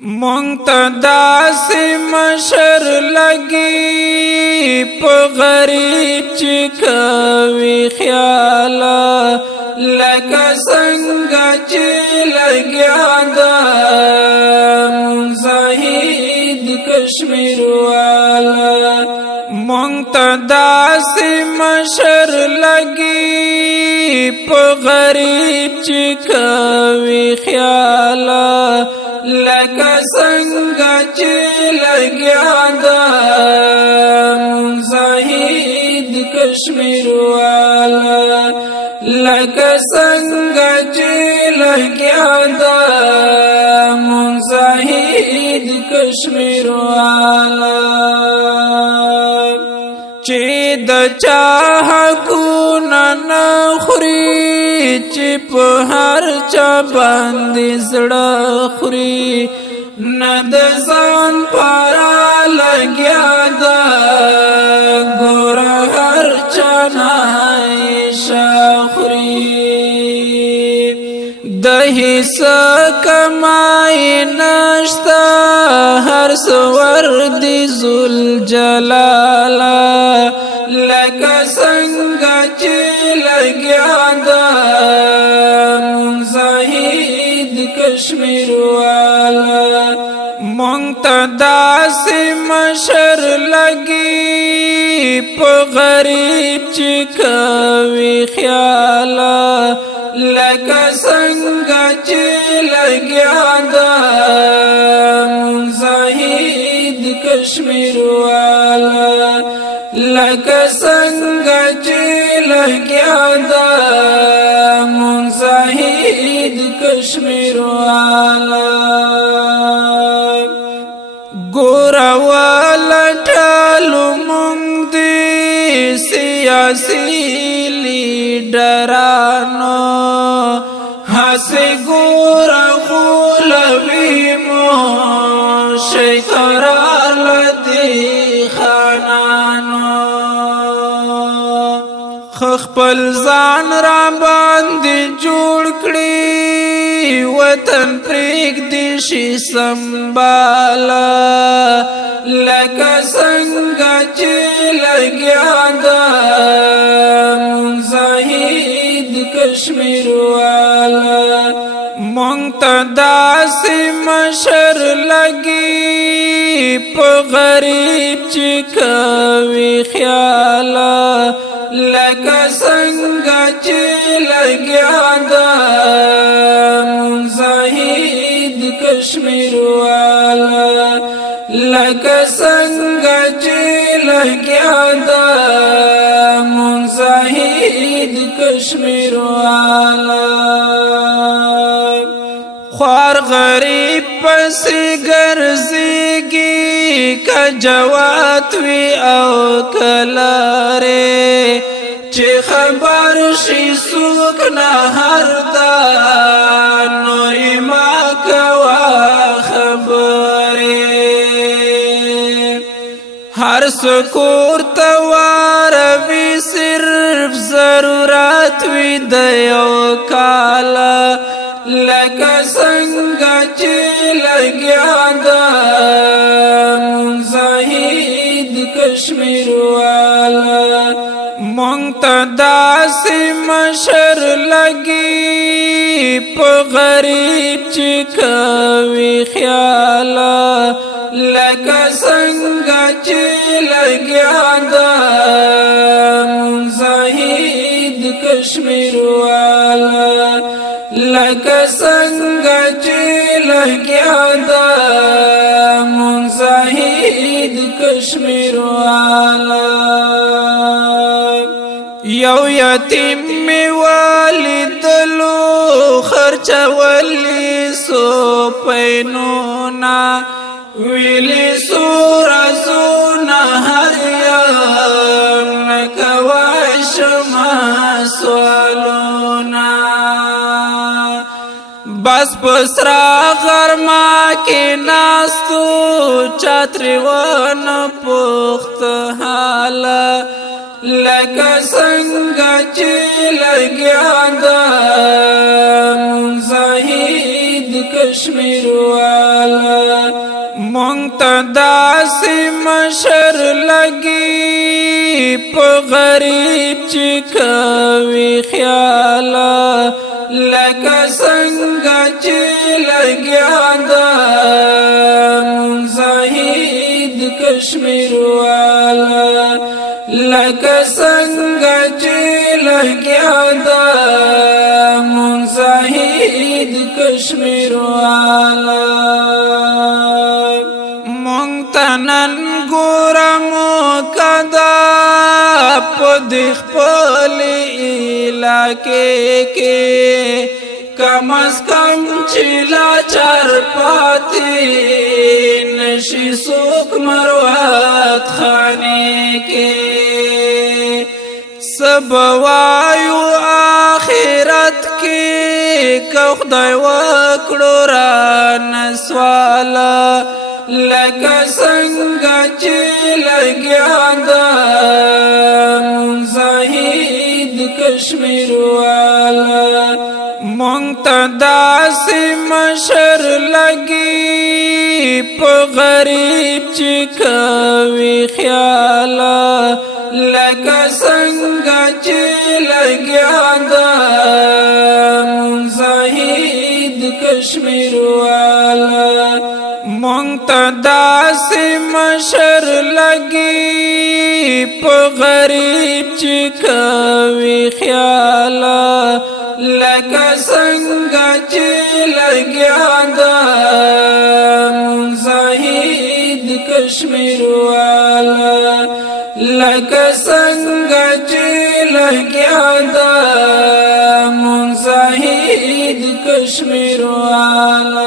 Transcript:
منتدا سے مشر لگی پا غریب چکوی خیالا لکا سنگا چی لگیا دا منزاہید کشمیر والا منتدا سے مشر لگی پا غریب چکوی خیالا لکا سنگا چی لگیا دا منزاہید کشمیر والا لکا سنگا چی لگیا دا منزاہید کشمیر والا چی دا چاہ کونا نخوری چی پا ہر چا باندی زڑا خوری ندزان پارا لگیا دا گورا ہر چا نائشا خوری دہی سا کمائی نشتا ہر سور دی ذل جلالا لکا سنگا چی لگیا دا منزاہید کشمیر والا منتدا سے مشر لگی پا غریب چکوی خیالا لکا سنگا چی لگیا دا منزاہید کشمیر والا لکا سنگا چی لگیا دا منزاہید کشمیر والا گورا والا ٹالو مونگ دی سیاسی لیڈرانو ہاسی گورا غولوی مو شیطرال دی خانانو خخپل ځان را باندې جوړ کړي وطن پریک دی شي سنبالا لکه څنګه چې لګیا دا منزاہید کشمیر والا منتدا سے مشر لگی پا غریب چکوی خیالا لکا سنگا چی لگیا دا منزاہید کشمیر والا لکا سنگا چی لگیا دا منزاہید کشمیر والا خوار غریب پسی گرزیگی کجوات وی او کلاره چی خبر شی سوک نهر دا نوری ما کوا خبره ہر سکور توار وی صرف ضرورت وی دیو کالا لکا سنگا چی لگیا دا منزاہید کشمیر والا منتدا سے مشر لگی پا غریب چکوی خیالا لکا سنگا چی لگیا دا منزاہید کشمیر والا لکا سنگا چی لگیا دا منزاہید کشمیر والا یو یتیم می والدلو خرچ ولی سو پینونا ویلی سور ازونا هر یام نکواش ما سوالونا بس پسرا غرما کی ناستو چاتری ون پخت حالا لکا سنگا چی لگیا دا منزاہید کشمیر والا مونږ ته داسې مشر لګي په غریب چې کوي خیاله لکه څنګه چې لګیا ده مونږ زاهد کشمیر والا لکه څنګه چې لګیا ده مونږ زاهد کشمیر والا مونږ ته نن ګورمو کدا په دې خپل علاقې کې کم از کم چې لاچار پاتې نشي څوک مروت خانې کې سب وایو آخرت کې که خدای وکړو رانه سواله لکه څنګه چې لګیا ده مونږ زاهد کشمیر والا مونږ ته داسې مشر لګي په غریب چې کوي خیاله لکه څنګه چې لګیا ده مونږ زاهد کشمیر والا مونږ ته داسې مشر لګي په غریب چې کوي خیاله لکه څنګه چې لګیا ده مونږ زاهد کشمیر والا لکه څنګه چې لګیا ده مونږ زاهد کشمیر والا